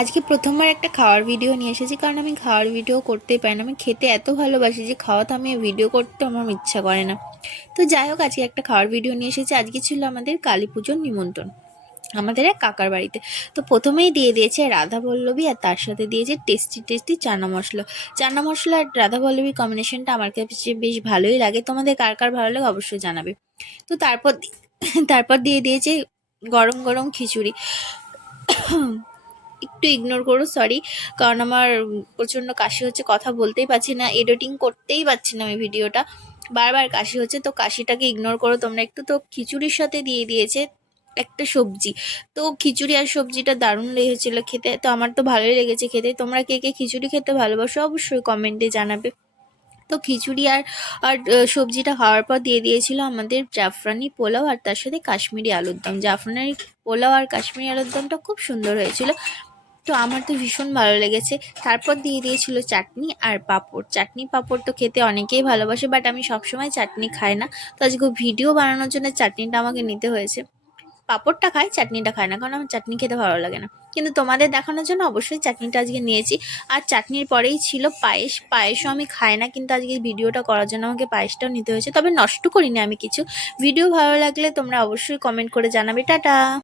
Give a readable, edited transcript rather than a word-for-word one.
আজকে প্রথমবার একটা খাওয়ার ভিডিও নিয়ে এসেছি, কারণ আমি খাওয়ার ভিডিও করতেই পারি না। আমি খেতে এত ভালোবাসি যে খাওয়াতে আমি ভিডিও করতে আমার ইচ্ছা করে না। তো যাই হোক, আজকে একটা খাওয়ার ভিডিও নিয়ে এসেছি। আজকে ছিল আমাদের কালী পুজোর নিমন্ত্রণ আমাদের এক কাকার বাড়িতে। তো প্রথমেই দিয়ে দিয়েছে রাধা পল্লবী, আর তার সাথে দিয়েছে টেস্টি টেস্টি চানা মশলা। চানা মশলা আর রাধা পল্লবী কম্বিনেশনটা আমার কাছে বেশ ভালোই লাগে। তোমাদের কার কার ভালো লাগে অবশ্যই জানাবে। তো তারপর দিয়ে দিয়েছে গরম গরম খিচুড়ি। একটু ইগনোর করো, সরি, কারণ আমার প্রচণ্ড কাশি হচ্ছে, কথা বলতেই পারছি না, এডিটিং করতেই পারছি না আমি ভিডিওটা, বারবার কাশি হচ্ছে, তো কাশিটাকে ইগনোর করো তোমরা একটু। তো খিচুড়ির সাথে দিয়ে দিয়েছে একটা সবজি। তো খিচুড়ি আর সবজিটা দারুণ লেগেছিলো খেতে, তো আমার তো ভালোই লেগেছে খেতে। তোমরা কে কে খিচুড়ি খেতে ভালোবাসো অবশ্যই কমেন্টে জানাবে। তো খিচুড়ি আর সবজিটা খাওয়ার পর দিয়ে দিয়েছিল আমাদের জাফরানি পোলাও, আর তার সাথে কাশ্মীরি আলুর দম। জাফরানি পোলাও আর কাশ্মীরি আলুর দমটা খুব সুন্দর হয়েছিল, তো আমার তো ভীষণ ভালো লেগেছে। তারপর দিয়ে দিয়েছিল চাটনি আর পাঁপড়। চাটনি পাঁপড় তো খেতে অনেকেই ভালোবাসে, বাট আমি সবসময় চাটনি খাই না। তো আজকে ভিডিও বানানোর জন্য চাটনিটা আমাকে নিতে হয়েছে। পাঁপড়টা খাই, চাটনিটা খাই না, কারণ আমার চাটনি খেতে ভালো লাগে না। কিন্তু তোমাদের দেখানোর জন্য অবশ্যই চাটনিটা আজকে নিয়েছি। আর চাটনির পরেই ছিল পায়েস। পায়েসও আমি খাই না, কিন্তু আজকে ভিডিওটা করার জন্য আমাকে পায়েসটাও নিতে হয়েছে। তবে নষ্ট করিনি আমি কিছু। ভিডিও ভালো লাগলে তোমরা অবশ্যই কমেন্ট করে জানাবে। টাটা।